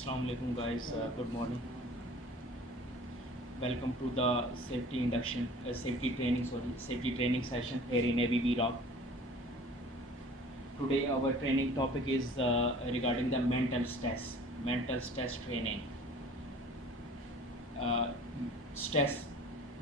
Assalamu alaikum guys, good morning. Welcome to the safety training session here in ABB Rock. Today our training topic is regarding the mental stress training. Stress,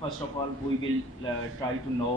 first of all we will try to know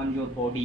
on your body,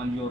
on your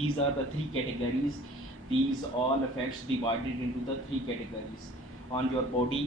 these are the three categories. These all effects divided into the three categories. On your body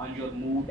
On your mood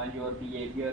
On your behavior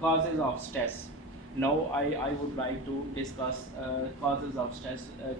causes of stress. Now I would like to discuss causes of stress.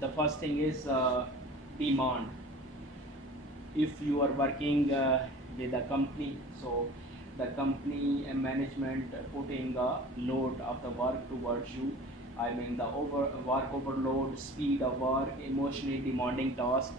The first thing is demand. If you are working with a company, so the company management putting a load of the work towards you. I mean the work overload, speed of work, emotionally demanding task,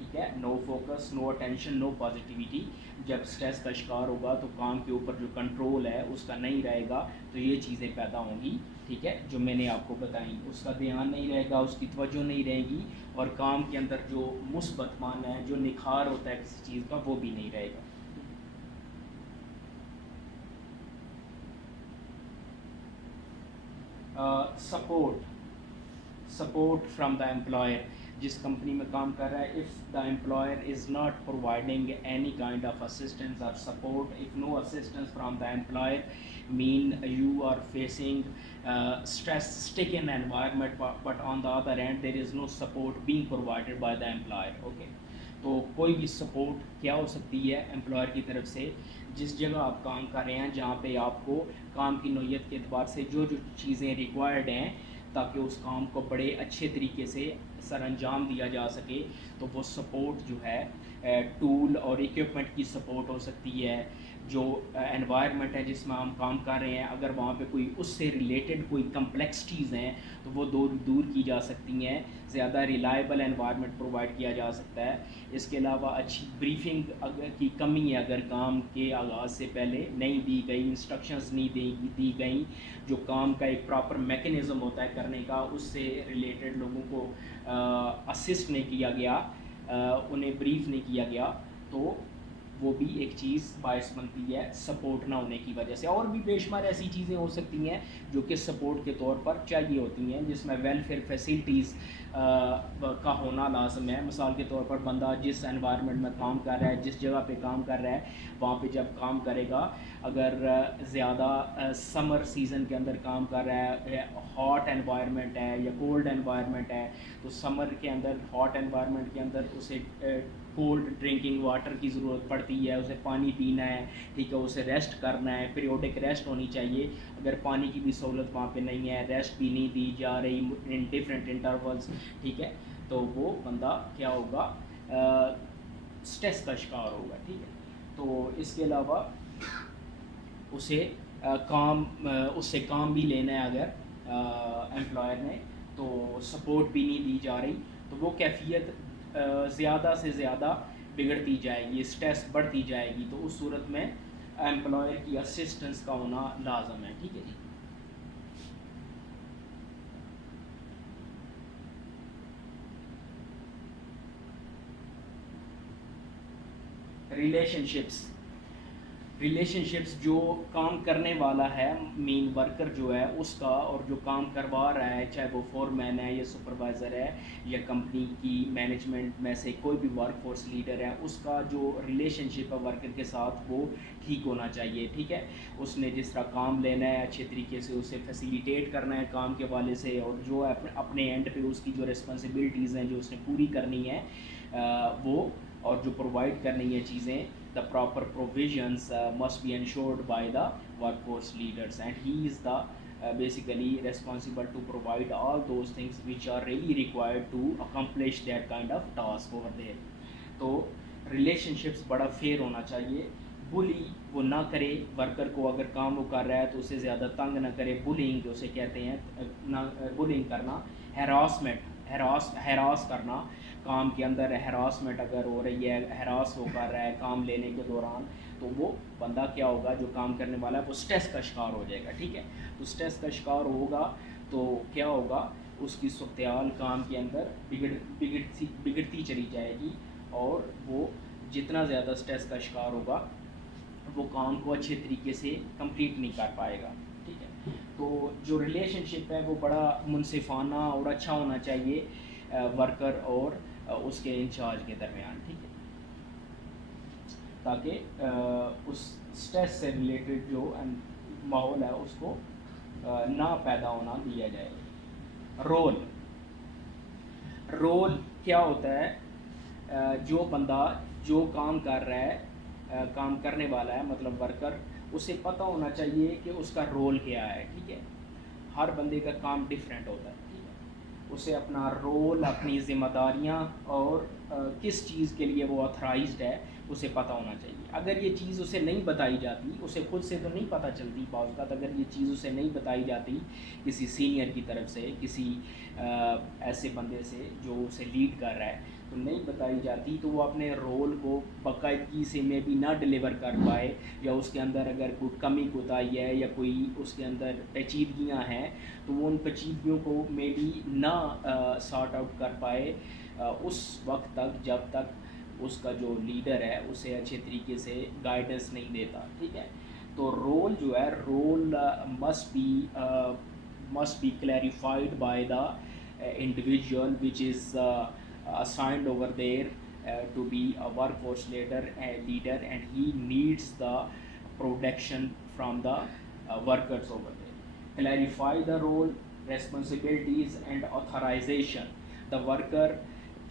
ٹھیک ہے. Know focus, نو attention, نو positivity. جب stress کا شکار ہوگا تو کام کے اوپر جو کنٹرول ہے اس کا نہیں رہے گا، تو یہ چیزیں پیدا ہوں گی. ٹھیک ہے، جو میں نے آپ کو بتائیں، اس کا دھیان نہیں رہے گا، اس کی توجہ نہیں رہے گی، اور کام کے اندر جو مثبت مان ہے، جو نکھار ہوتا ہے کسی چیز کا، وہ بھی نہیں رہے گا. Support from the employer. جس کمپنی میں کام کر رہا ہے، if the employer is not providing any kind of assistance اور support, if no assistance from the employer mean you are facing stress stricken environment, but on the other hand there is no support being provided by the employer. Okay, تو کوئی بھی support کیا ہو سکتی ہے employer کی طرف سے؟ جس جگہ آپ کام کر رہے ہیں، جہاں پہ آپ کو کام کی نوعیت کے اعتبار سے جو جو چیزیں ریکوائرڈ ہیں تاکہ اس کام کو بڑے اچھے طریقے سے سر انجام دیا جا سکے، تو وہ سپورٹ جو ہے ٹول اور ایکوپمنٹ کی سپورٹ ہو سکتی ہے. جو انوائرمنٹ ہے جس میں ہم کام کر رہے ہیں، اگر وہاں پہ کوئی اس سے ریلیٹڈ کوئی کمپلیکسٹیز ہیں تو وہ دور کی جا سکتی ہیں. زیادہ ریلائبل انوائرمنٹ پرووائڈ کیا جا سکتا ہے. اس کے علاوہ اچھی بریفنگ کی کمی ہے، اگر کام کے آغاز سے پہلے نہیں دی گئی، انسٹرکشنز نہیں دی گئیں، جو کام کا ایک پراپر میکینزم ہوتا ہے کرنے کا، اس سے ریلیٹڈ لوگوں کو اسسٹ نہیں کیا گیا، انہیں بریف نہیں کیا گیا، تو وہ بھی ایک چیز باعث بنتی ہے سپورٹ نہ ہونے کی وجہ سے. اور بھی بے شمار ایسی چیزیں ہو سکتی ہیں جو کہ سپورٹ کے طور پر چاہیے ہوتی ہیں، جس میں ویلفیئر فیسلٹیز کا ہونا لازم ہے. مثال کے طور پر بندہ جس انوائرمنٹ میں کام کر رہا ہے، جس جگہ پہ کام کر رہا ہے، وہاں پہ جب کام کرے گا، اگر زیادہ سمر سیزن کے اندر کام کر رہا ہے، ہاٹ انوائرمنٹ ہے یا کولڈ انوائرمنٹ ہے، تو سمر کے اندر ہاٹ انوائرمنٹ کے اندر اسے کولڈ ڈرنکنگ واٹر کی ضرورت پڑتی ہے، اسے پانی پینا ہے، ٹھیک ہے، اسے ریسٹ کرنا ہے، پیریوڈک ریسٹ ہونی چاہیے. اگر پانی کی بھی سہولت وہاں پہ نہیں ہے، ریسٹ بھی نہیں دی جا رہی ان ڈفرینٹ انٹرولس، ٹھیک ہے، تو وہ بندہ کیا ہوگا، اسٹریس کا شکار ہوگا. ٹھیک ہے. تو اس کے علاوہ اسے اس سے کام بھی لینا ہے اگر امپلائر نے، تو سپورٹ بھی نہیں دی جا رہی، تو وہ کیفیت زیادہ سے زیادہ بگڑتی جائے گی، اسٹریس بڑھتی جائے گی. تو اس صورت میں امپلائر کی اسسٹنس کا ہونا لازم ہے. ٹھیک ہے جی. ریلیشن شپس جو کام کرنے والا ہے، مین ورکر جو ہے اس کا، اور جو کام کروا رہا ہے، چاہے وہ فور مین ہے یا سپروائزر ہے یا کمپنی کی مینجمنٹ میں سے کوئی بھی ورک فورس لیڈر ہے، اس کا جو ریلیشن شپ ہے ورکر کے ساتھ وہ ٹھیک ہونا چاہیے. ٹھیک ہے. اس نے جس طرح کام لینا ہے اچھے طریقے سے اسے فیسیلیٹیٹ کرنا ہے کام کے حوالے سے، اور جو اپنے اینڈ پہ اس کی جو رسپانسبلٹیز ہیں جو اس نے پوری کرنی ہے وہ، اور جو پرووائڈ کرنی ہے چیزیں، the proper provisions must be ensured by the workforce leaders, and he is the basically responsible to provide all those things which are really required to accomplish that kind of task over there. تو relationships بڑا fair ہونا چاہیے. بلی وہ نہ کرے worker کو، اگر کام وہ کر رہا ہے تو اسے زیادہ تنگ نہ کرے. بلینگ اسے کہتے ہیں، بلینگ کرنا، ہراس کرنا، کام کے اندر ہراسمنٹ اگر ہو رہی ہے، ہراس ہو کر رہا ہے کام لینے کے دوران، تو وہ بندہ کیا ہوگا، جو کام کرنے والا ہے وہ اسٹریس کا شکار ہو جائے گا. ٹھیک ہے. تو اسٹریس کا شکار ہوگا تو کیا ہوگا، اس کی صورتحال کام کے اندر بگڑتی چلی جائے گی، اور وہ جتنا زیادہ اسٹریس کا شکار ہوگا وہ کام کو اچھے طریقے سے کمپلیٹ نہیں کر پائے گا. ٹھیک ہے. تو جو ریلیشن شپ ہے وہ بڑا منصفانہ اور اچھا ہونا چاہیے ورکر اور اس کے انچارج کے درمیان. ٹھیک ہے. تاکہ اس اسٹریس سے ریلیٹڈ جو ماحول ہے اس کو نہ پیدا ہونا دیا جائے. رول کیا ہوتا ہے، جو بندہ جو کام کر رہا ہے، کام کرنے والا ہے مطلب ورکر، اسے پتہ ہونا چاہیے کہ اس کا رول کیا ہے. ٹھیک ہے. ہر بندے کا کام ڈیفرینٹ ہوتا ہے. ٹھیک ہے. اسے اپنا رول، اپنی ذمہ داریاں اور کس چیز کے لیے وہ آتھرائزڈ ہے اسے پتہ ہونا چاہیے. اگر یہ چیز اسے نہیں بتائی جاتی، اسے خود سے تو نہیں پتہ چلتی بعض اوقات، اگر یہ چیز اسے نہیں بتائی جاتی کسی سینئر کی طرف سے، کسی ایسے بندے سے جو اسے لیڈ کر رہا ہے، تو نہیں بتائی جاتی تو وہ اپنے رول کو باقاعدگی سے میں بھی نہ ڈلیور کر پائے، یا اس کے اندر اگر کوئی کمی کوتاہی ہے یا کوئی اس کے اندر پیچیدگیاں ہیں تو وہ ان پیچیدگیوں کو میں بھی نہ سارٹ آؤٹ کر پائے اس وقت تک جب تک اس کا جو لیڈر ہے اسے اچھے طریقے سے گائیڈنس نہیں دیتا. ٹھیک ہے، تو رول جو ہے، role must be clarified by the individual which is assigned over there to be a workforce leader, and he needs the protection from the workers over there. Clarify the role, responsibilities and authorization. The worker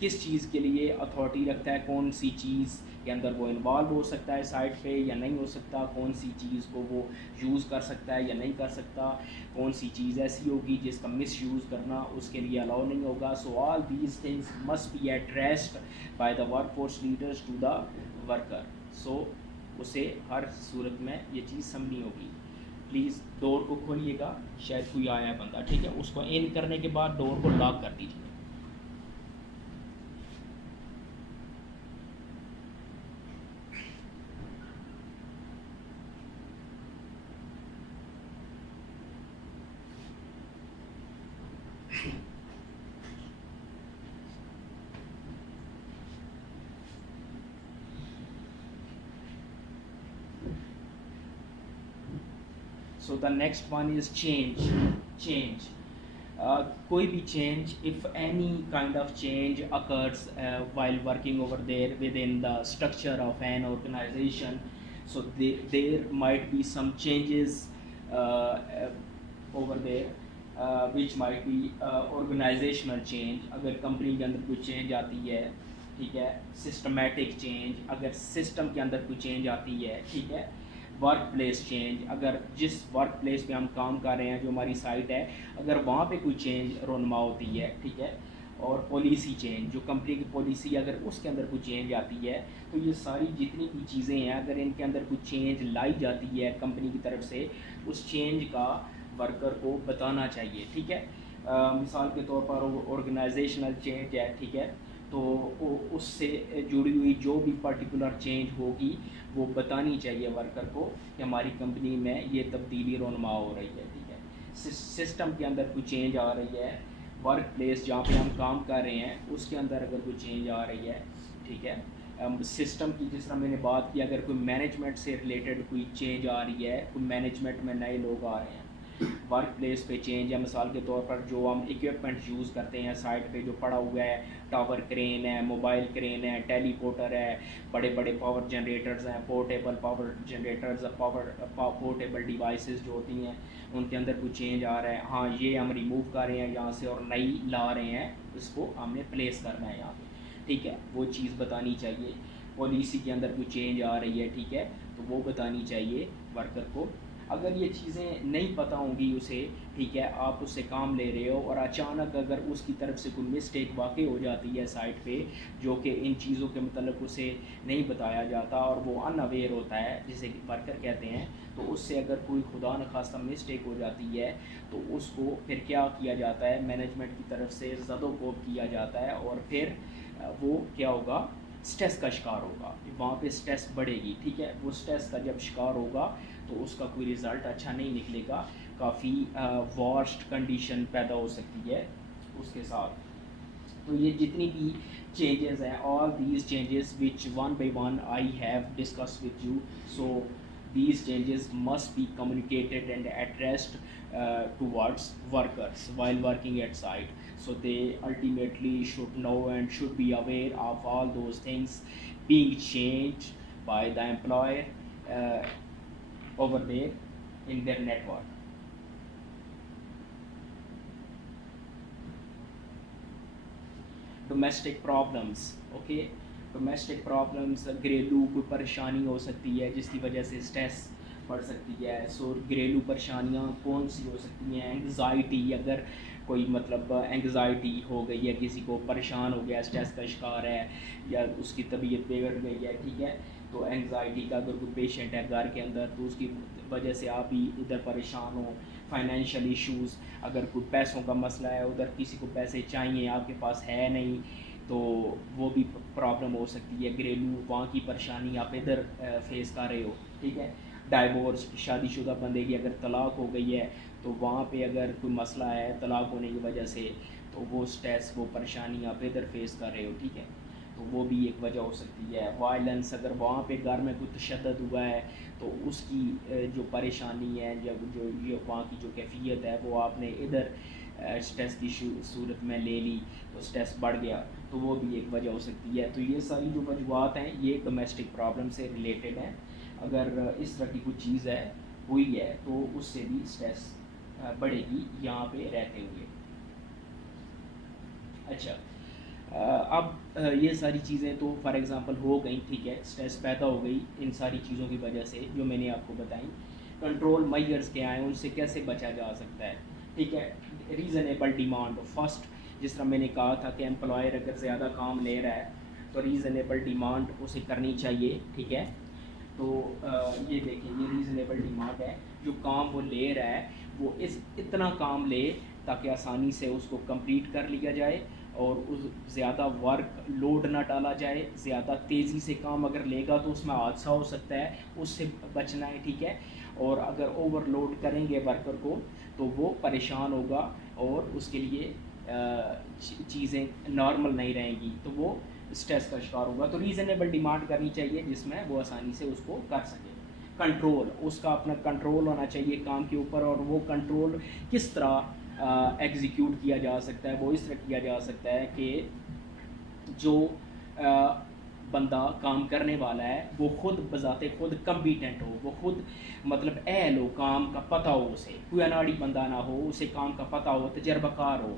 کس چیز کے لیے authority رکھتا ہے، کون سی چیز کے اندر وہ انوالو ہو سکتا ہے سائٹ پہ یا نہیں ہو سکتا، کون سی چیز کو وہ یوز کر سکتا ہے یا نہیں کر سکتا، کون سی چیز ایسی ہوگی جس کا مس یوز کرنا اس کے لیے الاؤ نہیں ہوگا. So all these things must be addressed by the workforce leaders to the worker. So اسے ہر صورت میں یہ چیز سمجھنی ہوگی. پلیز ڈور کو کھولیے گا، شاید کوئی آیا ہے بندہ، ٹھیک ہے، اس کو ان کرنے کے بعد ڈور کو لاک کر دیجیے. So the next one is change. کوئی بھی change, if any kind of change occurs while working over there within the structure of an organization, so there might be some changes over there which might be organizational change. اگر company کے اندر کوئی change آتی ہے، ٹھیک ہے، systematic change, اگر system کے اندر کوئی چینج آتی ہے، ٹھیک ہے، ورک پلیس چینج، اگر جس ورک پلیس پہ ہم کام کر رہے ہیں جو ہماری سائٹ ہے، اگر وہاں پہ کوئی چینج رونما ہوتی ہے، ٹھیک ہے، اور پالیسی چینج، جو کمپنی کی پالیسی اگر اس کے اندر کوئی چینج آتی ہے، تو یہ ساری جتنی بھی چیزیں ہیں اگر ان کے اندر کوئی چینج لائی جاتی ہے کمپنی کی طرف سے، اس چینج کا ورکر کو بتانا چاہیے. ٹھیک ہے، مثال کے طور پر آرگنائزیشنل چینج ہے، ٹھیک ہے، تو اس سے جڑی ہوئی جو بھی پرٹیکولر چینج ہوگی وہ بتانی چاہیے ورکر کو کہ ہماری کمپنی میں یہ تبدیلی رونما ہو رہی ہے. ٹھیک ہے، سسٹم کے اندر کوئی چینج آ رہی ہے، ورک پلیس جہاں پہ ہم کام کر رہے ہیں اس کے اندر اگر کوئی چینج آ رہی ہے، ٹھیک ہے، سسٹم کی جس طرح میں نے بات کی، اگر کوئی مینجمنٹ سے ریلیٹڈ کوئی چینج آ رہی ہے، کوئی مینجمنٹ میں نئے لوگ آ رہے ہیں، ورک پلیس پہ چینج ہے، مثال کے طور پر جو ہم ایکوپمنٹ یوز کرتے ہیں سائٹ پہ جو پڑا ہوا ہے، ٹاور کرین ہے، موبائل کرین ہے، ٹیلی پورٹر ہے، بڑے بڑے پاور جنریٹرز ہیں، portable power generators, portable devices جو ہوتی ہیں، ان کے اندر کوئی چینج آ رہا ہے، ہاں یہ ہم ریموو کر رہے ہیں یہاں سے اور نئی لا رہے ہیں، اس کو ہم نے پلیس کرنا ہے یہاں پہ. ٹھیک ہے، وہ چیز بتانی چاہیے. پالیسی کے اندر کوئی چینج آ رہی ہے، ٹھیک ہے، تو وہ بتانی چاہیے ورکر کو. اگر یہ چیزیں نہیں پتہ ہوں گی اسے، ٹھیک ہے، آپ اس سے کام لے رہے ہو اور اچانک اگر اس کی طرف سے کوئی مسٹیک واقع ہو جاتی ہے سائٹ پہ جو کہ ان چیزوں کے متعلق اسے نہیں بتایا جاتا اور وہ ان اویئر ہوتا ہے جسے ورکر کہتے ہیں، تو اس سے اگر کوئی خدا نخواستہ مسٹیک ہو جاتی ہے تو اس کو پھر کیا کیا جاتا ہے، مینجمنٹ کی طرف سے زد و کوب کیا جاتا ہے اور پھر وہ کیا ہوگا، سٹریس کا شکار ہوگا، وہاں پہ سٹریس بڑھے گی. ٹھیک ہے، وہ سٹریس کا جب شکار ہوگا تو اس کا کوئی رزلٹ اچھا نہیں نکلے گا، کافی وارسٹ کنڈیشن پیدا ہو سکتی ہے اس کے ساتھ. تو یہ جتنی بھی چینجز ہیں، all these changes which one by one I have discuss with you, so these changes must be communicated and addressed towards workers while working at site, so they ultimately should know and should be aware of all those things being changed by the employer over there in their network. Domestic problems, okay, domestic problems, گھریلو کوئی پریشانی ہو سکتی ہے جس کی وجہ سے stress بڑھ سکتی ہے. سو گھریلو پریشانیاں کون سی ہو سکتی ہیں، انگزائٹی، اگر کوئی مطلب انگزائٹی ہو گئی ہے، کسی کو پریشان ہو گیا، اسٹریس کا شکار ہے، یا اس کی طبیعت بگڑ گئی ہے، ٹھیک ہے، تو انگزائٹی کا اگر کوئی پیشنٹ ہے گھر کے اندر تو اس کی وجہ سے آپ بھی ادھر پریشان ہو، فائنینشیل ایشوز، اگر کوئی پیسوں کا مسئلہ ہے، ادھر کسی کو پیسے چاہیے آپ کے پاس ہے نہیں، تو وہ بھی پرابلم ہو سکتی ہے، گھریلو وہاں کی پریشانی آپ ادھر فیس کر رہے ہو، ٹھیک ہے، ڈائیورس، شادی شدہ بندے کی اگر طلاق ہو گئی ہے تو وہاں پہ اگر کوئی مسئلہ ہے طلاق ہونے کی وجہ سے، تو وہ اسٹریس، وہ پریشانی آپ ادھر فیس کر رہے ہو، ٹھیک ہے، تو وہ بھی ایک وجہ ہو سکتی ہے۔ وائلنس، اگر وہاں پہ گھر میں کوئی تشدد ہوا ہے تو اس کی جو پریشانی ہے، جب جو وہاں کی جو کیفیت ہے وہ آپ نے ادھر اسٹریس کی صورت میں لے لی تو اسٹریس بڑھ گیا، تو وہ بھی ایک وجہ ہو سکتی ہے۔ تو یہ ساری جو وجوہات ہیں یہ ڈومیسٹک پرابلم سے ریلیٹڈ ہیں، اگر اس طرح کی کوئی چیز ہے ہوئی ہے تو اس سے بھی اسٹریس بڑھے گی یہاں پہ رہتے ہوئے۔ اچھا، اب یہ ساری چیزیں تو فار ایگزامپل ہو گئیں، ٹھیک ہے، اسٹریس پیدا ہو گئی ان ساری چیزوں کی وجہ سے جو میں نے آپ کو بتائیں۔ کنٹرول میجرز کیا ہیں، ان سے کیسے بچا جا سکتا ہے، ٹھیک ہے۔ ریزنیبل ڈیمانڈ، فرسٹ جس طرح میں نے کہا تھا کہ امپلائر اگر زیادہ کام لے رہا ہے تو ریزنیبل ڈیمانڈ اسے کرنی چاہیے، ٹھیک ہے۔ تو یہ دیکھیں، یہ ریزنیبل ڈیمانڈ ہے، جو کام وہ لے رہا ہے وہ اتنا کام لے تاکہ آسانی سے اس کو کمپلیٹ کر لیا جائے اور اس زیادہ ورک لوڈ نہ ڈالا جائے، زیادہ تیزی سے کام اگر لے گا تو اس میں حادثہ ہو سکتا ہے، اس سے بچنا ہے، ٹھیک ہے۔ اور اگر اوور لوڈ کریں گے ورکر کو تو وہ پریشان ہوگا اور اس کے لیے چیزیں نارمل نہیں رہیں گی، تو وہ اسٹریس کا شکار ہوگا۔ تو ریزنیبل ڈیمانڈ کرنی چاہیے جس میں وہ آسانی سے اس کو کر سکے۔ کنٹرول، اس کا اپنا کنٹرول ہونا چاہیے کام کے اوپر، اور وہ کنٹرول کس طرح ایگزیکیوٹ کیا جا سکتا ہے، وہ اس طرح کیا جا سکتا ہے کہ جو بندہ کام کرنے والا ہے وہ خود بذات خود کمپیٹنٹ ہو، وہ خود مطلب اہل ہو، کام کا پتہ ہو، اسے کوئی اناڑی بندہ نہ ہو، اسے کام کا پتہ ہو، تجربہ کار ہو،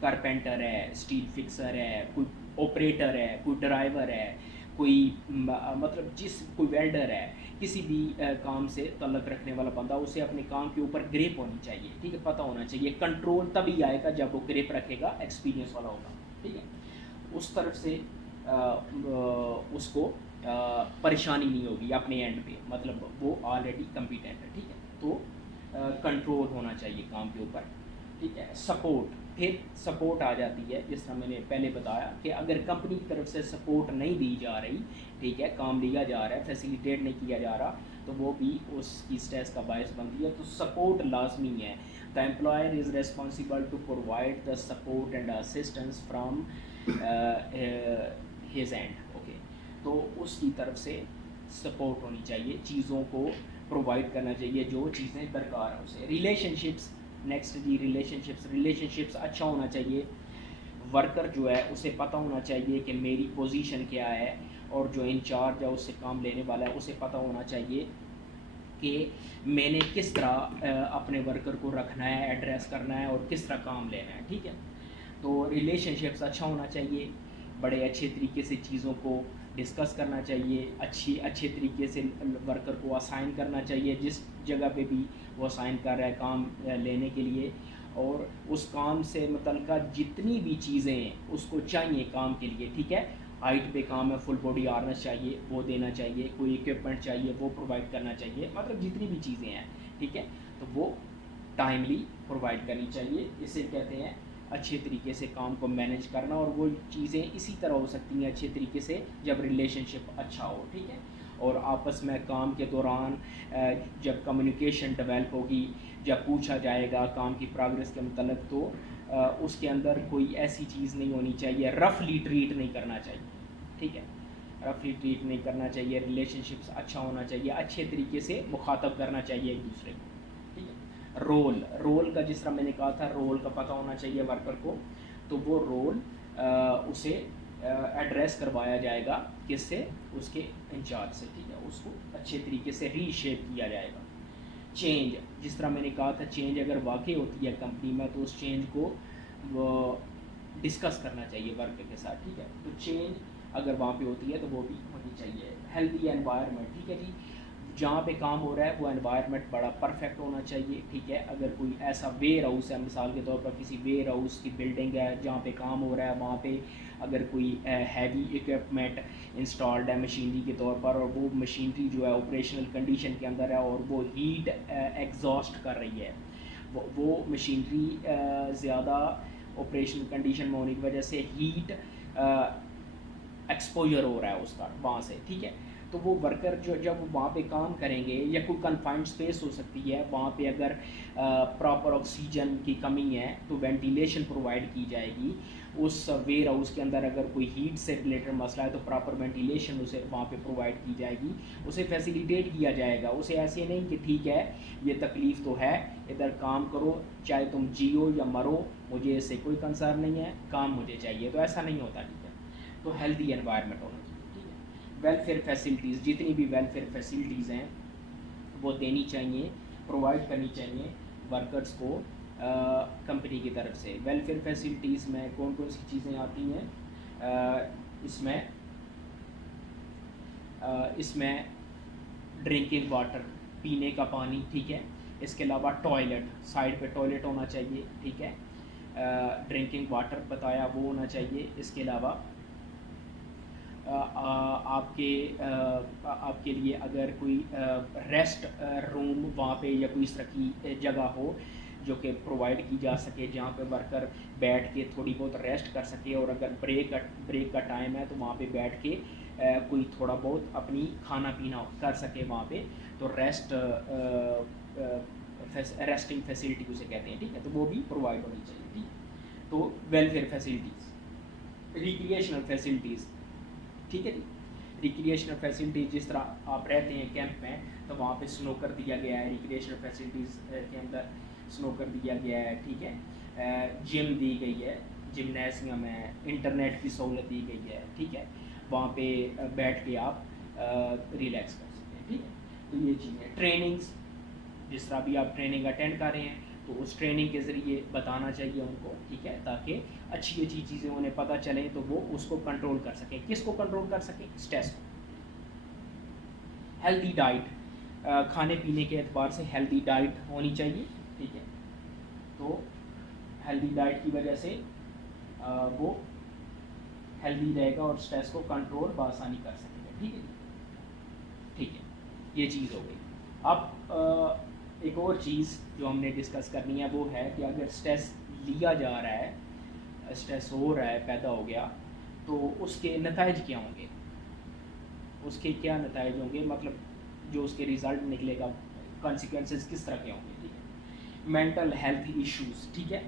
کارپینٹر ہے، اسٹیل فکسر ہے، کوئی آپریٹر ہے، کوئی ڈرائیور ہے، کوئی مطلب کوئی ویلڈر ہے، کسی بھی کام سے تعلق رکھنے والا بندہ، اسے اپنے کام کے اوپر گریپ ہونی چاہیے، ٹھیک ہے، پتہ ہونا چاہیے۔ کنٹرول تبھی آئے گا جب وہ گریپ رکھے گا، ایکسپیرینس والا ہوگا، ٹھیک ہے، اس طرف سے اس کو پریشانی نہیں ہوگی اپنے اینڈ پہ، مطلب وہ آلریڈی کمپیٹنٹ ہے، ٹھیک ہے۔ تو کنٹرول ہونا چاہیے کام کے اوپر، ٹھیک ہے۔ سپورٹ، پھر سپورٹ آ جاتی ہے، جس طرح میں نے پہلے بتایا کہ اگر کمپنی کی طرف سے سپورٹ نہیں دی جا رہی، ٹھیک ہے، کام لیا جا رہا ہے، فیسیلیٹیٹ نہیں کیا جا رہا، تو وہ بھی اس کی اسٹریس کا باعث بنتی ہے۔ تو سپورٹ لازمی ہے۔ The employer is responsible to provide the support and assistance from his end, okay, تو اس کی طرف سے سپورٹ ہونی چاہیے، چیزوں کو پرووائڈ کرنا چاہیے جو چیزیں درکار ہیں اسے۔ ریلیشن شپس، نیکسٹ جی ریلیشن شپس اچھا ہونا چاہیے، ورکر جو ہے اسے پتہ ہونا چاہیے کہ میری پوزیشن کیا ہے، اور جو انچارج ہے اس سے کام لینے والا ہے اسے پتہ ہونا چاہیے کہ میں نے کس طرح اپنے ورکر کو رکھنا ہے، ایڈریس کرنا ہے اور کس طرح کام لینا ہے، ٹھیک ہے۔ تو ریلیشن شپس اچھا ہونا چاہیے، بڑے اچھے طریقے سے چیزوں کو ڈسکس کرنا چاہیے، اچھے طریقے سے ورکر کو اسائن کرنا چاہیے جس جگہ پہ بھی وہ اسائن کر رہا ہے کام لینے کے لیے، اور اس کام سے متعلقہ جتنی بھی چیزیں ہیں اس کو چاہیے کام کے لیے، ٹھیک ہے۔ ہائٹ پہ کام ہے، فل باڈی آرنس چاہیے وہ دینا چاہیے، کوئی اکوپمنٹ چاہیے وہ پرووائڈ کرنا چاہیے، مطلب جتنی بھی چیزیں ہیں، ٹھیک ہے، تو وہ ٹائملی پرووائڈ کرنی چاہیے۔ اسے کہتے ہیں اچھے طریقے سے کام کو مینیج کرنا، اور وہ چیزیں اسی طرح ہو سکتی ہیں اچھے طریقے سے جب ریلیشن شپ اچھا ہو، ٹھیک ہے۔ اور آپس میں کام کے دوران جب کمیونیکیشن ڈیولپ ہوگی، جب پوچھا جائے گا کام کی پروگریس کے متعلق، تو اس کے اندر کوئی ایسی چیز نہیں ہونی چاہیے، رفلی ٹریٹ نہیں کرنا چاہیے، ٹھیک ہے، رفلی ٹریٹ نہیں کرنا چاہیے، ریلیشن شپس اچھا ہونا چاہیے، اچھے طریقے سے مخاطب کرنا چاہیے ایک دوسرے کو، ٹھیک ہے۔ رول کا جس طرح میں نے کہا تھا، رول کا پتہ ہونا چاہیے ورکر کو، تو وہ رول اسے ایڈریس کروایا جائے گا کس سے، اس کے انچارج سے، ٹھیک ہے، اس کو اچھے طریقے سے ری شیپ کیا جائے گا۔ چینج، جس طرح میں نے کہا تھا، چینج اگر واقع ہوتی ہے کمپنی میں تو اس چینج کو ڈسکس کرنا چاہیے ورکر کے ساتھ، ٹھیک ہے۔ تو چینج اگر وہاں پہ ہوتی ہے تو وہ بھی ہونی چاہیے۔ ہیلدی انوائرمنٹ، ٹھیک ہے جی، جہاں پہ کام ہو رہا ہے وہ انوائرمنٹ بڑا پرفیکٹ ہونا چاہیے، ٹھیک ہے. اگر کوئی ایسا ویئر ہاؤس ہے، مثال کے طور پر کسی ویئر ہاؤس کی بلڈنگ ہے جہاں پہ کام ہو رہا ہے، وہاں پہ اگر کوئی ہیوی اکوپمنٹ انسٹالڈ ہے مشینری کے طور پر، اور وہ مشینری جو ہے آپریشنل کنڈیشن کے اندر ہے اور وہ ہیٹ ایگزاسٹ کر رہی ہے، وہ مشینری زیادہ آپریشنل کنڈیشن میں ہونے کی وجہ سے ہیٹ ایکسپوجر ہو رہا ہے اس کا وہاں سے، ٹھیک ہے. تو وہ ورکر جو جب وہاں پہ کام کریں گے، یا کوئی کنفائنڈ اسپیس ہو سکتی ہے وہاں پہ، اگر پراپر آکسیجن کی کمی ہے تو وینٹیلیشن پرووائڈ کی جائے گی اس ویئر ہاؤس کے اندر. اگر کوئی ہیٹ سے ریلیٹڈ مسئلہ ہے تو پراپر وینٹیلیشن اسے وہاں پہ پرووائڈ کی جائے گی، اسے فیسیلیٹیٹ کیا جائے گا. اسے ایسے نہیں کہ ٹھیک ہے یہ تکلیف تو ہے، ادھر کام کرو چاہے تم جیو یا مرو، مجھے اس سے کوئی کنسرن نہیں ہے، کام مجھے چاہیے. تو ایسا نہیں ہوتا، ٹھیک ہے. تو ہیلدی انوائرمنٹ ہونا چاہیے، ٹھیک ہے. ویلفیئر فیسلٹیز، جتنی بھی ویلفیئر فیسلٹیز ہیں وہ دینی چاہیے، پرووائڈ کرنی چاہیے ورکرز کو کمپنی کی طرف سے. ویلفیئر فیسلٹیز میں کون کون سی چیزیں آتی ہیں؟ اس میں ڈرنکنگ واٹر، پینے کا پانی، ٹھیک ہے. اس کے علاوہ ٹوائلٹ، سائڈ پہ ٹوائلٹ ہونا چاہیے، ٹھیک ہے. ڈرنکنگ واٹر بتایا وہ ہونا چاہیے. اس کے علاوہ آپ کے لیے اگر کوئی ریسٹ روم وہاں پہ یا کوئی اس طرح کی جگہ ہو جو کہ پرووائڈ کی جا سکے، جہاں پہ ورکر بیٹھ کے تھوڑی بہت ریسٹ کر سکے، اور اگر بریک کا ٹائم ہے تو وہاں پہ بیٹھ کے کوئی تھوڑا بہت اپنی کھانا پینا کر سکے وہاں پہ. تو ریسٹنگ فیسلٹی اسے کہتے ہیں، ٹھیک ہے. تو وہ بھی پرووائڈ ہونی چاہیے، ٹھیک ہے. تو ویلفیئر فیسلٹیز. ریکریشنل فیسلٹیز، ٹھیک ہے جی. ریکریشنل فیسلٹیز، جس طرح آپ رہتے ہیں کیمپ میں تو وہاں پہ سنوکر دیا گیا ہے، ریکریشنل فیسلٹیز کے اندر سنوکر دیا گیا ہے، ٹھیک ہے. جم دی گئی ہے، جمنیزیم ہے، انٹرنیٹ کی سہولت دی گئی ہے، ٹھیک ہے. وہاں پہ بیٹھ کے آپ ریلیکس کر سکتے ہیں، ٹھیک ہے. تو یہ چیزیں. ٹریننگز، جس طرح بھی آپ ٹریننگ اٹینڈ کر رہے ہیں تو اس ٹریننگ کے ذریعے بتانا چاہیے ان کو، ٹھیک ہے، تاکہ اچھی چیزیں انہیں پتہ چلیں تو وہ اس کو کنٹرول کر سکیں. کس کو کنٹرول کر سکیں؟ اسٹریس کو. ہیلدی ڈائٹ، کھانے پینے کے اعتبار سے ہیلدی ڈائٹ ہونی چاہیے، ٹھیک ہے. تو ہیلدی ڈائٹ کی وجہ سے وہ ہیلدی رہے گا اور اسٹریس کو کنٹرول بآسانی کر سکے گا، ٹھیک ہے. ٹھیک ہے، یہ چیز ہو گئی. اب ایک اور چیز جو ہم نے ڈسکس کرنی ہے وہ ہے کہ اگر اسٹریس لیا جا رہا ہے، اسٹریس ہو رہا ہے، پیدا ہو گیا، تو اس کے نتائج کیا ہوں گے؟ اس کے کیا نتائج ہوں گے، مطلب جو اس کے ریزلٹ نکلے گا، کانسیکوینسز کس طرح کے ہوں گے، ٹھیک ہے. مینٹل ہیلتھ ایشوز، ٹھیک ہے.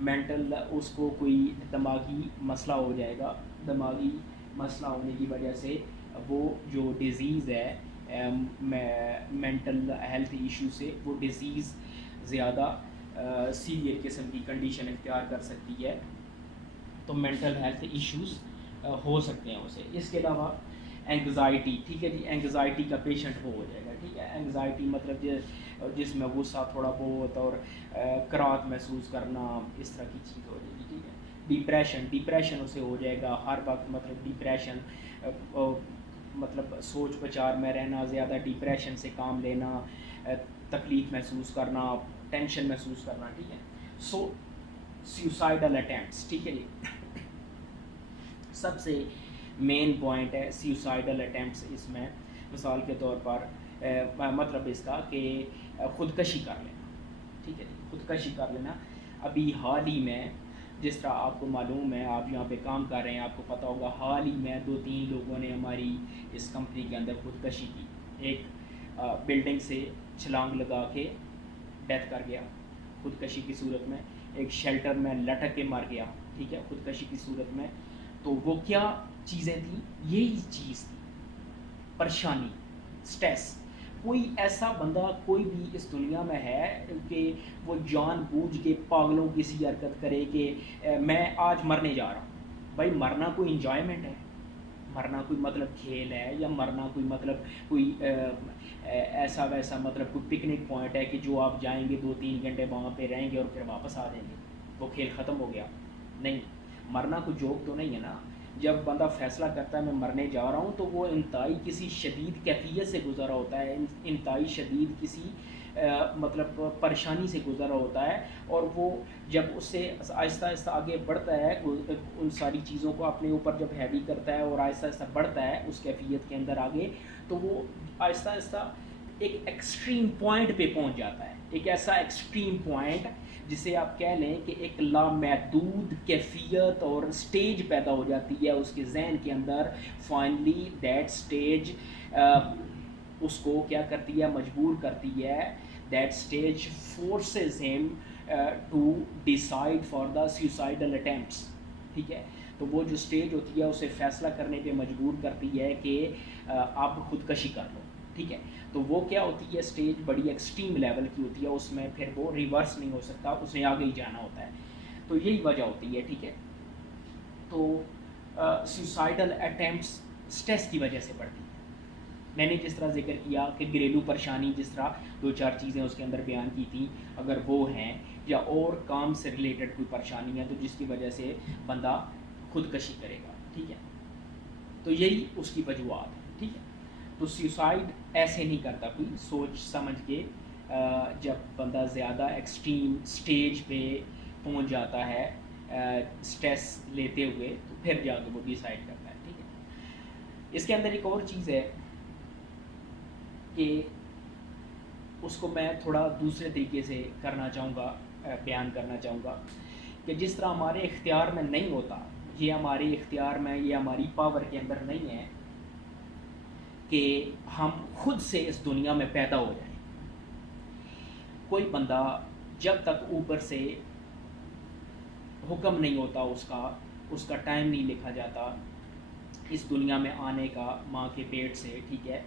مینٹل، اس کو کوئی دماغی مسئلہ ہو جائے گا. دماغی مسئلہ ہونے کی وجہ سے وہ جو ڈیزیز ہے مینٹل ہیلتھ ایشو سے، وہ ڈیزیز زیادہ سیویئر قسم کی کنڈیشن اختیار کر سکتی ہے. تو مینٹل ہیلتھ ایشوز ہو سکتے ہیں اسے. اس کے علاوہ اینگزائٹی، ٹھیک ہے جی. اینگزائٹی کا پیشنٹ وہ ہو جائے گا، ٹھیک ہے. اینگزائٹی مطلب جس میں غصہ تھوڑا بہت اور کراہت محسوس کرنا، اس طرح کی چیز ہو جائے گی، ٹھیک ہے. ڈپریشن اسے ہو جائے گا ہر وقت، مطلب ڈپریشن، مطلب سوچ بچار میں رہنا، زیادہ ڈپریشن سے کام لینا، تکلیف محسوس کرنا، ٹینشن محسوس کرنا، ٹھیک ہے. سیوسائڈل اٹیمپٹس، ٹھیک ہے جی. سب سے مین پوائنٹ ہے سیوسائڈل اٹیمپٹس. اس میں مثال کے طور پر مطلب اس کا کہ خودکشی کر لینا، ٹھیک ہے جی. خودکشی کر لینا. ابھی حال ہی میں، جس طرح آپ کو معلوم ہے، آپ یہاں پہ کام کر رہے ہیں، آپ کو پتہ ہوگا، حال ہی میں 2-3 لوگوں نے ہماری اس کمپنی کے اندر خودکشی کی. ایک بلڈنگ سے چھلانگ لگا کے ڈیتھ کر گیا خودکشی کی صورت میں. ایک شیلٹر میں لٹک کے مر گیا، ٹھیک ہے، خودکشی کی صورت میں. تو وہ کیا چیزیں تھیں؟ یہی چیز تھی، پریشانی، سٹریس. کوئی ایسا بندہ کوئی بھی اس دنیا میں ہے کہ وہ جان بوجھ کے پاگلوں کی سی حرکت کرے کہ میں آج مرنے جا رہا ہوں. بھائی مرنا کوئی انجوائمنٹ ہے؟ مرنا کوئی مطلب کھیل ہے؟ یا مرنا کوئی مطلب کوئی ایسا ویسا مطلب کوئی پکنک پوائنٹ ہے کہ جو آپ جائیں گے 2-3 گھنٹے وہاں پہ رہیں گے اور پھر واپس آ جائیں گے، وہ کھیل ختم ہو گیا؟ نہیں. مرنا کوئی جوک تو نہیں ہے نا. جب بندہ فیصلہ کرتا ہے میں مرنے جا رہا ہوں تو وہ انتہائی کسی شدید کیفیت سے گزرا ہوتا ہے، انتہائی شدید کسی مطلب پریشانی سے گزرا ہوتا ہے، اور وہ جب اس سے آہستہ آہستہ آگے بڑھتا ہے ان ساری چیزوں کو اپنے اوپر جب ہیوی کرتا ہے اور آہستہ آہستہ بڑھتا ہے اس کیفیت کے اندر آگے، تو وہ آہستہ آہستہ ایک ایکسٹریم پوائنٹ پہ پہنچ جاتا ہے، ایک ایسا ایکسٹریم پوائنٹ جسے آپ کہہ لیں کہ ایک لامحدود کیفیت اور سٹیج پیدا ہو جاتی ہے اس کے ذہن کے اندر. فائنلی دیٹ سٹیج اس کو کیا کرتی ہے، مجبور کرتی ہے، that stage forces him to decide for the suicidal attempts. ٹھیک ہے، تو وہ جو سٹیج ہوتی ہے اسے فیصلہ کرنے پہ مجبور کرتی ہے کہ آپ خودکشی کر لو. ٹھیک ہے، تو وہ کیا ہوتی ہے، سٹیج بڑی ایکسٹریم لیول کی ہوتی ہے، اس میں پھر وہ ریورس نہیں ہو سکتا، اسے آگے ہی جانا ہوتا ہے. تو یہی وجہ ہوتی ہے. ٹھیک ہے، تو سیوسائڈل اٹیمپٹس سٹریس کی وجہ سے بڑھتی ہے. میں نے جس طرح ذکر کیا کہ گھریلو پریشانی، جس طرح 2-4 چیزیں اس کے اندر بیان کی تھیں، اگر وہ ہیں یا اور کام سے ریلیٹڈ کوئی پریشانی ہے تو جس کی وجہ سے بندہ خودکشی کرے گا. ٹھیک ہے، تو یہی اس کی وجوہات ہیں. ٹھیک ہے، تو سیوسائڈ ایسے نہیں کرتا کوئی، سوچ سمجھ کے جب بندہ زیادہ ایکسٹریم سٹیج پہ پہنچ جاتا ہے سٹریس لیتے ہوئے، تو پھر جا کے وہ ڈیسائیڈ کرتا ہے. ٹھیک ہے، اس کے اندر ایک اور چیز ہے کہ اس کو میں تھوڑا دوسرے طریقے سے کرنا چاہوں گا، بیان کرنا چاہوں گا کہ جس طرح ہمارے اختیار میں نہیں ہوتا، یہ ہمارے اختیار میں، یہ ہماری پاور کے اندر نہیں ہے کہ ہم خود سے اس دنیا میں پیدا ہو جائیں. کوئی بندہ جب تک اوپر سے حکم نہیں ہوتا، اس کا ٹائم نہیں لکھا جاتا اس دنیا میں آنے کا ماں کے پیٹ سے. ٹھیک ہے،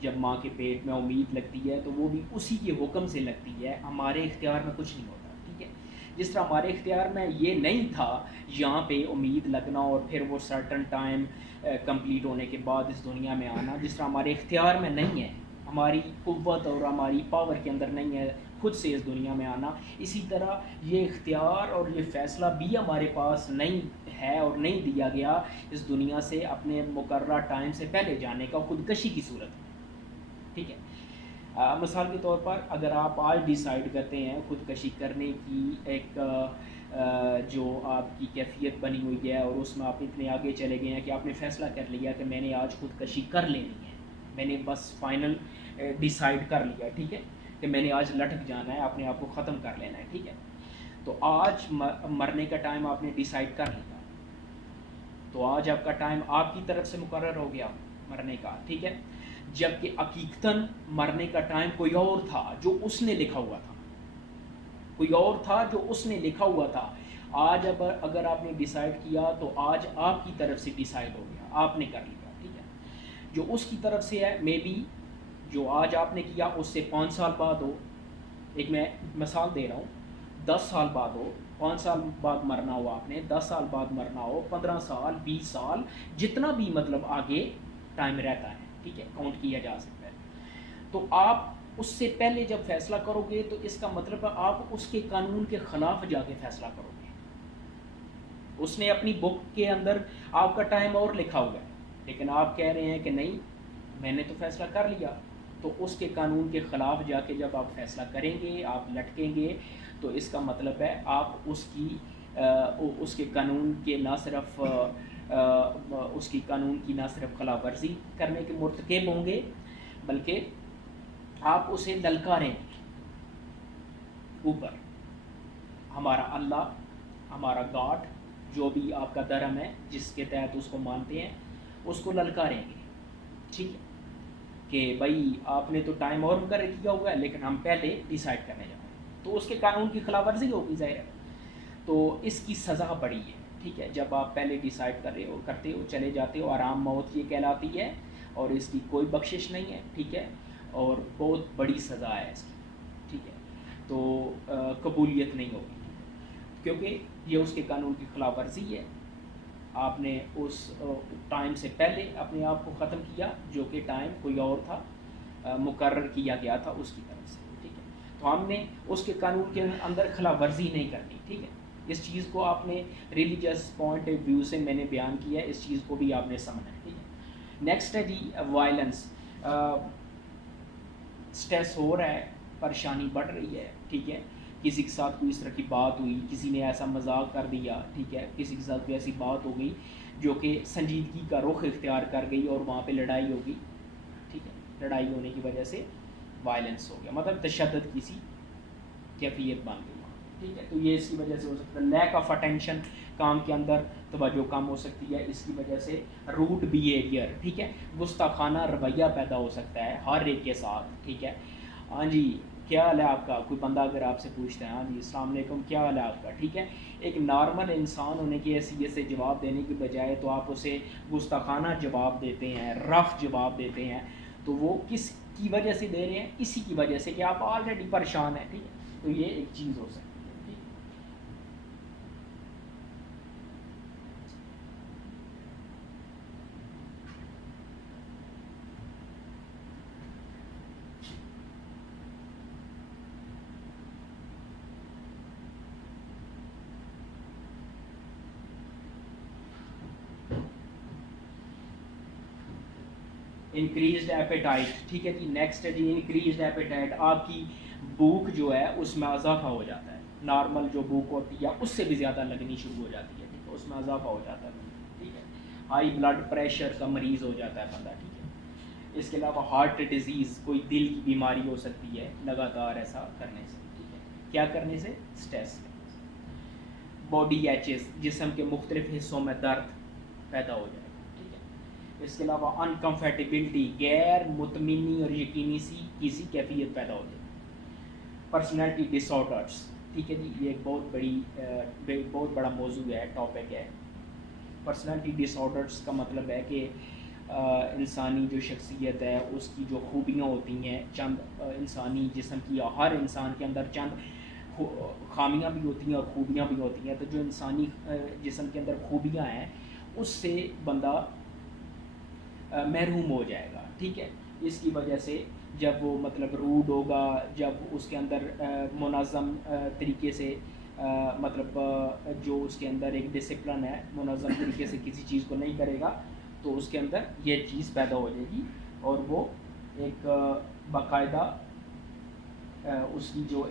جب ماں کے پیٹ میں امید لگتی ہے تو وہ بھی اسی کے حکم سے لگتی ہے، ہمارے اختیار میں کچھ نہیں ہوتا. ٹھیک ہے، جس طرح ہمارے اختیار میں یہ نہیں تھا یہاں پہ امید لگنا اور پھر وہ سرٹن ٹائم کمپلیٹ ہونے کے بعد اس دنیا میں آنا، جس طرح ہمارے اختیار میں نہیں ہے، ہماری قوت اور ہماری پاور کے اندر نہیں ہے خود سے اس دنیا میں آنا، اسی طرح یہ اختیار اور یہ فیصلہ بھی ہمارے پاس نہیں ہے اور نہیں دیا گیا اس دنیا سے اپنے مقررہ ٹائم سے پہلے جانے کا، خودکشی کی صورت میں. ٹھیک ہے، مثال کے طور پر اگر آپ آج ڈیسائیڈ کرتے ہیں خودکشی کرنے کی ایک جو آپ کی کیفیت بنی ہوئی ہے، اور اس میں آپ اتنے آگے چلے گئے ہیں کہ آپ نے فیصلہ کر لیا کہ میں نے آج خودکشی کر لینی ہے، میں نے بس فائنل ڈیسائیڈ کر لیا. ٹھیک ہے، کہ میں نے آج لٹک جانا ہے، اپنے آپ کو ختم کر لینا ہے. ٹھیک ہے، تو آج مرنے کا ٹائم آپ نے ڈیسائیڈ کر لیا، تو آج آپ کا ٹائم آپ کی طرف سے مقرر ہو گیا مرنے کا. ٹھیک ہے، جبکہ حقیقتاً مرنے کا ٹائم کوئی اور تھا جو اس نے لکھا ہوا تھا، کوئی اور تھا جو اس نے لکھا ہوا تھا. آج اگر آپ نے ڈیسائیڈ کیا تو آج آپ کی طرف سے ڈیسائیڈ ہو گیا، آپ نے کر لیا. ٹھیک ہے، جو اس کی طرف سے ہے مے بی جو آج آپ نے کیا اس سے 5 سال بعد ہو. ایک میں مثال دے رہا ہوں، 10 سال بعد ہو، 5 سال بعد مرنا ہو آپ نے، 10 سال بعد مرنا ہو، 15 سال، 20 سال، جتنا بھی مطلب آگے ٹائم رہتا ہے. ٹھیک ہے، کاؤنٹ کیا جا سکتا ہے. تو آپ اس سے پہلے جب فیصلہ کرو گے تو اس کا مطلب ہے آپ اس کے قانون کے خلاف جا کے فیصلہ کرو گے. اس نے اپنی بک کے اندر آپ کا ٹائم اور لکھا ہوا ہے، لیکن آپ کہہ رہے ہیں کہ نہیں میں نے تو فیصلہ کر لیا. تو اس کے قانون کے خلاف جا کے جب آپ فیصلہ کریں گے، آپ لٹکیں گے، تو اس کا مطلب ہے آپ اس کے قانون کے نہ صرف اس کی قانون کی نہ صرف خلاف ورزی کرنے کے مرتکب ہوں گے، بلکہ آپ اسے للکاریں گے اوپر. ہمارا اللہ، ہمارا گاڈ، جو بھی آپ کا دھرم ہے جس کے تحت اس کو مانتے ہیں، اس کو للکاریں گے. ٹھیک ہے، کہ بھائی آپ نے تو ٹائم اور مقرر کیا ہوا ہے لیکن ہم پہلے ڈیسائیڈ کرنے جا رہے ہیں، تو اس کے قانون کی خلاف ورزی ہوگی ظاہر ہے. تو اس کی سزا بڑی ہے. ٹھیک ہے، جب آپ پہلے ڈیسائیڈ کرتے ہو چلے جاتے ہو، آرام موت یہ کہلاتی ہے اور اس کی کوئی بخشش نہیں ہے. ٹھیک ہے، اور بہت بڑی سزا ہے اس کی. ٹھیک ہے، تو قبولیت نہیں ہوگی کیونکہ یہ اس کے قانون کی خلاف ورزی ہے. آپ نے اس ٹائم سے پہلے اپنے آپ کو ختم کیا جو کہ ٹائم کوئی اور تھا، مقرر کیا گیا تھا اس کی طرف سے. ٹھیک ہے، تو ہم نے اس کے قانون کے اندر خلاف ورزی نہیں کرنی. ٹھیک ہے، اس چیز کو آپ نے ریلیجس پوائنٹ آف ویو سے میں نے بیان کیا ہے، اس چیز کو بھی آپ نے سمجھنا ہے، ٹھیک ہے. نیکسٹ ہے جی وائلنس. اسٹریس ہو رہا ہے، پریشانی بڑھ رہی ہے، ٹھیک ہے، کسی کے ساتھ کوئی اس طرح کی بات ہوئی، کسی نے ایسا مذاق کر دیا، ٹھیک ہے، کسی کے ساتھ کوئی ایسی بات ہو گئی جو کہ سنجیدگی کا رخ اختیار کر گئی اور وہاں پہ لڑائی ہو گئی، ٹھیک ہے، لڑائی ہونے کی وجہ سے وائلنس ہو گیا، مطلب تشدد کسی کیفیت بن گئی، ٹھیک ہے. تو یہ اس کی وجہ سے ہو سکتا ہے. لیک آف اٹینشن، کام کے اندر توجہ کم ہو سکتی ہے، اس کی وجہ سے روڈ بیہیویئر، ٹھیک ہے، گستاخانہ رویہ پیدا ہو سکتا ہے ہر ایک کے ساتھ، ٹھیک ہے. ہاں جی کیا حال ہے آپ کا، کوئی بندہ اگر آپ سے پوچھتا ہے ہاں جی السلام علیکم کیا حال ہے آپ کا، ٹھیک ہے، ایک نارمل انسان ہونے کی حیثیت سے جواب دینے کی بجائے تو آپ اسے گستاخانہ جواب دیتے ہیں، رف جواب دیتے ہیں، تو وہ کس کی وجہ سے دے رہے ہیں؟ اسی کی وجہ سے کہ آپ آلریڈی پریشان ہیں، ٹھیک ہے. تو یہ ایک چیز ہو سکتی ہے، ٹھیک ہے. انکریزڈ ایپیٹائٹ، ٹھیک ہے جی. نیکسٹ ہے جی انکریزڈ ایپیٹائٹ. آپ کی بھوک جو ہے اس میں اضافہ ہو جاتا ہے، نارمل جو بھوک ہوتی ہے اس سے بھی زیادہ لگنی شروع ہو جاتی ہے، ٹھیک ہے، اس میں اضافہ ہو جاتا ہے، ٹھیک ہے. ہائی بلڈ پریشر کا مریض ہو جاتا ہے بندہ، ٹھیک ہے. اس کے علاوہ ہارٹ ڈیزیز، کوئی دل کی بیماری ہو سکتی ہے لگاتار ایسا کرنے سے، ٹھیک ہے. کیا کرنے سے؟ اسٹریس کرنے سے. باڈی ایچز، جسم کے مختلف حصوں میں درد پیدا ہو جائے گا، ٹھیک ہے. اس کے علاوہ انکمفرٹیبلٹی، غیر مطمئنی اور یقینی سی کسی کیفیت پیدا ہو جائے گی. پرسنالٹی ڈس آرڈرس، ٹھیک ہے جی، یہ ایک بہت بڑا موضوع ہے، ٹاپک ہے. پرسنالٹی ڈس آرڈرس کا مطلب ہے کہ انسانی جو شخصیت ہے اس کی جو خوبیاں ہوتی ہیں، چند انسانی جسم کی، ہر انسان کے اندر چند خامیاں بھی ہوتی ہیں اور خوبیاں بھی ہوتی ہیں. تو جو انسانی جسم کے اندر خوبیاں ہیں اس سے بندہ محروم ہو جائے گا، ٹھیک ہے. اس کی وجہ سے جب وہ مطلب روڈ ہوگا، جب اس کے اندر منظم طریقے سے مطلب جو اس کے اندر ایک ڈسپلن ہے، منظم طریقے سے کسی چیز کو نہیں کرے گا تو اس کے اندر یہ چیز پیدا ہو جائے گی اور وہ ایک باقاعدہ اس کی جو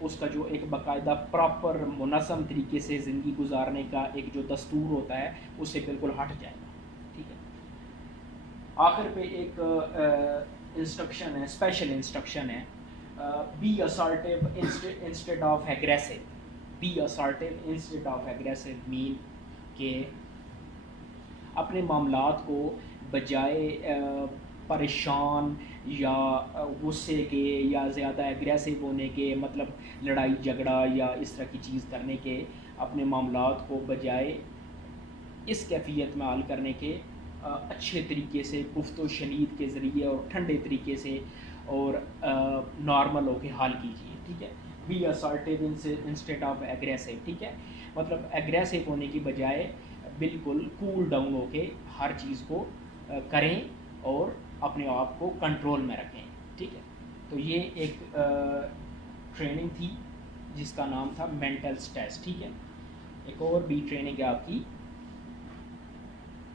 اس کا جو ایک باقاعدہ پراپر منظم طریقے سے زندگی گزارنے کا ایک جو دستور ہوتا ہے اس سے بالکل ہٹ جائے گا، ٹھیک ہے. آخر پہ ایک انسٹرکشن ہے، اسپیشل انسٹرکشن ہے، be assertive instead of aggressive. Be assertive instead of aggressive mean کہ اپنے معاملات کو بجائے پریشان یا غصے کے یا زیادہ ایگریسو ہونے کے، مطلب لڑائی جھگڑا یا اس طرح کی چیز کرنے کے، اپنے معاملات کو بجائے اس کیفیت میں حل کرنے کے اچھے طریقے سے گفت و شنید کے ذریعے اور ٹھنڈے طریقے سے اور نارمل ہو کے حل کیجیے، ٹھیک ہے. Be assertive instead of aggressive, ٹھیک ہے، مطلب ایگریسو ہونے کی بجائے بالکل کول ڈاؤن ہو کے ہر چیز کو کریں اور اپنے آپ کو کنٹرول میں رکھیں، ٹھیک ہے. تو یہ ایک ٹریننگ تھی جس کا نام تھا مینٹل اسٹریس، ٹھیک ہے. ایک اور بھی ٹریننگ ہے آپ کی